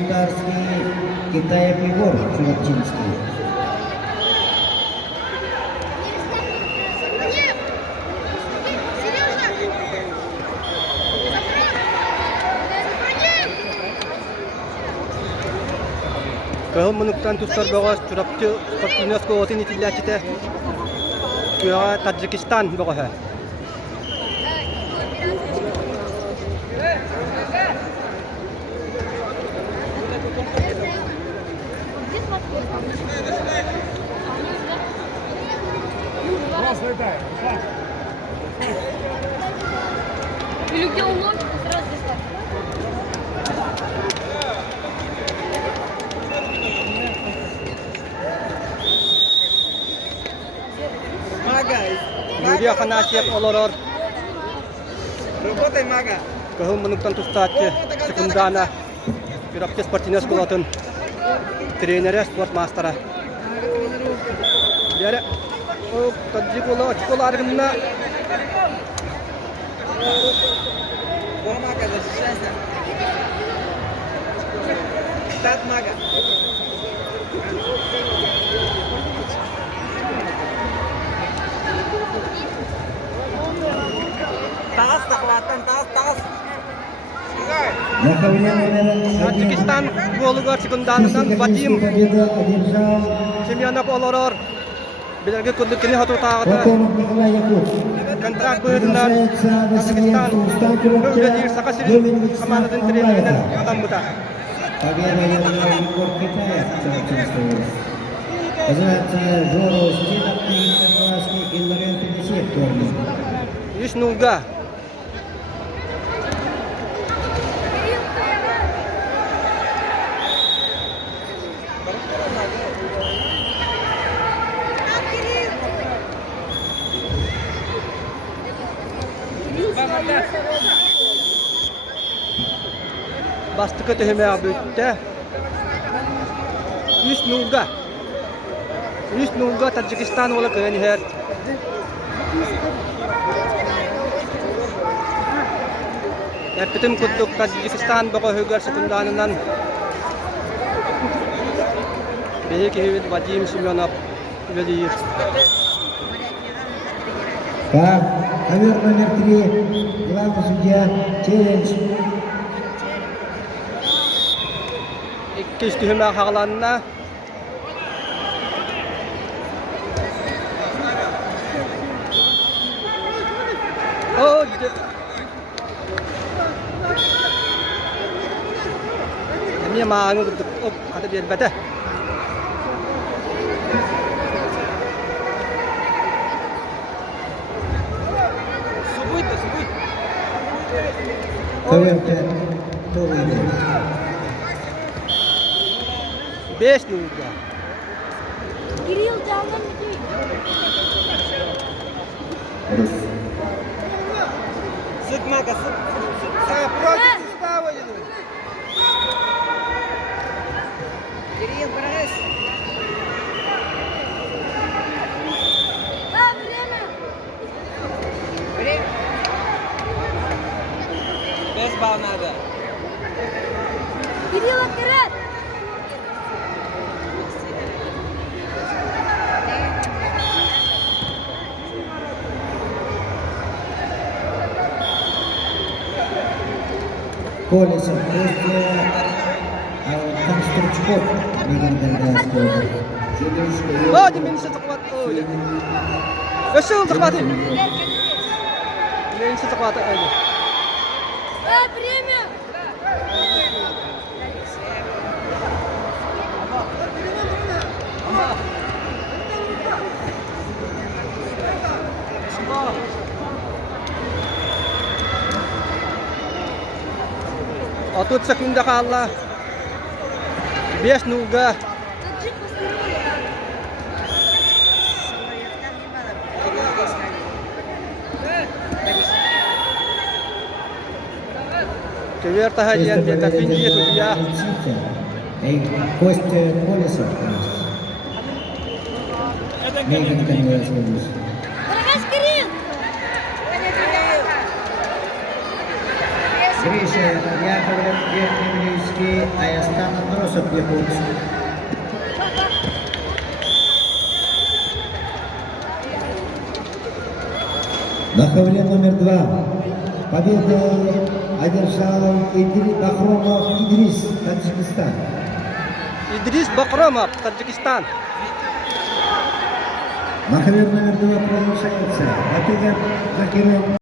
Швейцарский, Китаев Егор Шевчинский. Kahım mınıktan tuşlar boğaz, çurapçı Sportuniyasko otin itiliyatçıte Kıya Tacikistan boğaz. Или где он ловит, сразу здесь. Yulia Khanasiyat oloror. Работай, мага. Kahım mınıktan tuştatçı sekundana Çurapçı Sportuniyasko otin treneri, sport mastera. Yere o Tacikola açıkola argınına Мага, защищайся. Стат, мага. Таз, захватан, таз. Верховня номер Tacikistan golugar sekundanından Vadim победа одержал Semyonov oloror. Bilerge kudukini hatu tağıda. Платонов Николай Якуб. Kontrak buyurundan Tacikistan Gölgedir Sakasiri Kamanadın trenerinden adam bu da. Победа одержал Егор Китаев Шевчинский. Называется Жору Стинов и Николаевский Илларен 50 турнир. Yüz nulga. Bastıkı tühüme abütte. Yüz nulga. Yüz nulga Tacikistan ola kıyani her. Erpitim kuduk Tacikistan baka hügar sekundanından. Belki hüvit Vadim Semyonov velir. Так, ковер номер 3. Главный судья. Челлендж. İkiz tühüme hağlanına. Oh, Ini mah anu oh kata dia bata. Субуй-то, субуй. Ковер 5. Кто выиграет? 5 nulga. Кирилл, давно не ты. Сыт, мага, сыт. Против сустава. Кирилл, брось. Время. Время. Без бал надо. Кирилл, вперед. Колесов, Костя, Констручков, Меган Oh, di minsa takwat. Oh, di. Besul takwat. Minsa takwat aja. Время. Отут секунда калла. 5 nulga. Таджик постероли. Кевер тахадиан dia tapinji судья. Костя Колесов. Меган Кондратьевич. Дорогая, Кирилл. Гриша Яковлев, Евгений Аястан Андросов, Якутск. На ковре номер 2 победу одержал Бахромов Идрис, Таджикистан. Идрис Бакромов, Таджикистан. На ковер номер 2 продолжается Батыгов Закиров.